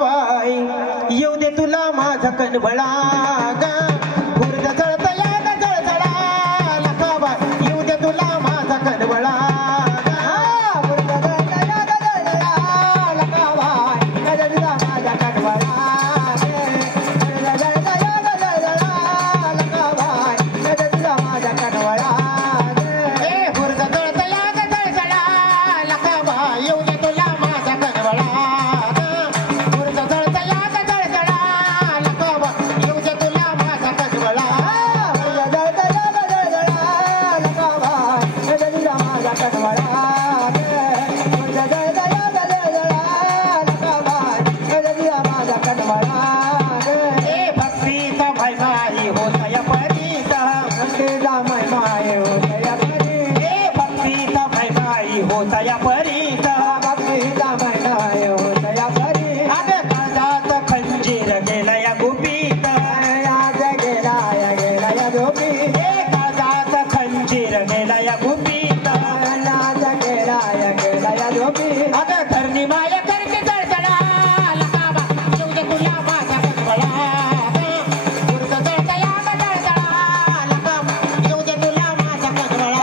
बाई येऊ दे तुला माझा कणबळा ग गुरद जळतया ग जळजळा लखाबाई येऊ दे तुला माझा कणबळा गुरद जळतया ग जळजळा लखाबाई येऊ दे तुला माझा कणबळा गुरद जळतया ग जळजळा लखाबाई येऊ दे तुला माझा कणबळा गुरद जळतया ग जळजळा लखाबाई येऊ दे तुला माझा कणबळा होतया परीत भक्तीचा महिना होतया परी अग काळजात खंजीर गेलया गुपीत आज गेलाया गेलया झोपीत काळजात खंजीर गेलया गुपीत आज गेलाया गेलया झोपीत अग धरणी माया करते जळजळा लखाबा येऊ दे तुला माझा कणबळा गुरद जळतया ग जळजळा लखाबा येऊ दे तुला माझा कणबळा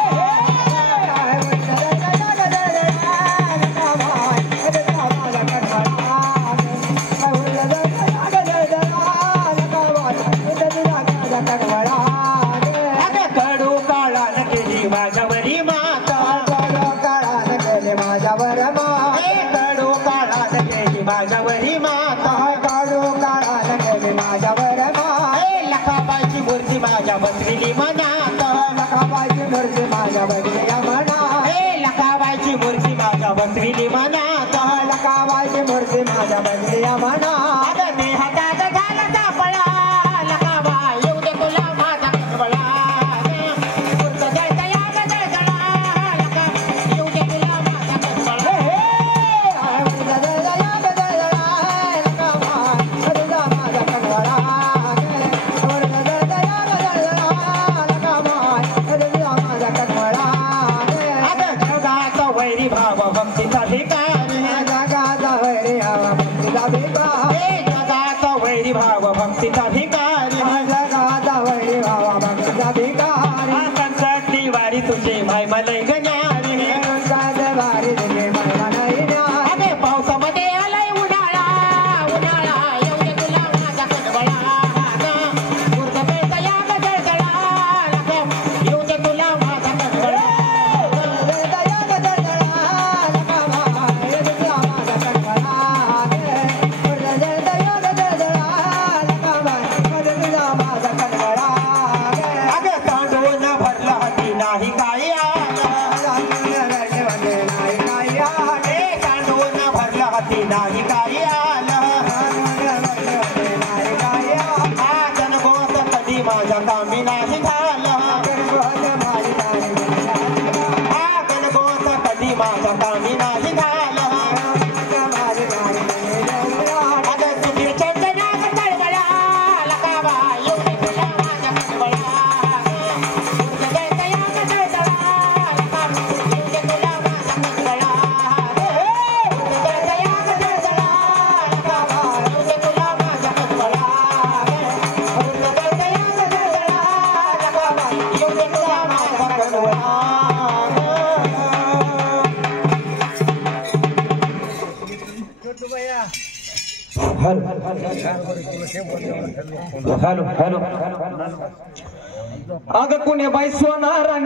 कडू काळान केली माझ्यावरी माता कडू काळान केली माझ्यावर कडू काळान केली माझ्यावरी माता कडू काळान केली माझ्यावर लखाबाईची मूर्ती माझ्या बसविली मनात लखाबाईची मूर्ती माझ्या बसविली मनात लखाबाईची मूर्ती माझ्या बसविली मनात लखाबाईची मूर्ती माझ्या बसविली मनात देहात झाला सापळा लखाबाई येऊ दे तुला माझा कणबळा गुरद जळतया ग जळजळा लखाबाई येऊ दे तुला माझा कणबळा गुरद जळतया ग जळजळा लखाबाई येऊ दे तुला माझा कणबळा गुरद जळतया ग जळजळा लखाबाई येऊ दे तुला माझा कणबळा अग जगात वैरी भाव भक्तीचा भिकारी जगात वैरी भाव भक्तीचा भिकारी जगात वैरी भाव भक्तीचा भिकारी जगात वैरी भाव भक्तीचा भिकारी कंकटी वारी तुझे माय मलई गण्यारी कंकटी वारी तुझे माय मलई गण्यारी अगे पावसामध्ये आलाय उन्हाळा उन्हाळा येऊ दे तुला माझा कणबळा गुरद जळतया ग जळजळा लखाबाई येऊ दे तुला माझा कणबळा गुरद जळतया ग जळजळा लखाबाई येऊ दे तुला माझा कणबळा गुरद जळतया ग जळजळा लखाबाई येऊ दे तुला माझा कणबळा अग तांडून भरला हाती नाही काही आला तांडून भरला हाती नाही काही आला हा जनगोत कधी माझ्या कामी नाही झाला हा जनगोत कधी माझ्या कामी नाही झाला अग तुझी चंदना ग तळमळा लखाबाई येऊ दे तुला माझा कणबळा गुरद जळतया ग जळजळा लखाबाई येऊ दे तुला माझा कणबळा गुरद जळतया ग जळजळा लखाबाई येऊ दे तुला माझा कणबळा गुरद जळतया ग जळजळा लखाबाई येऊ दे तुला माझा कणबळा अग कुणी बाई सोनार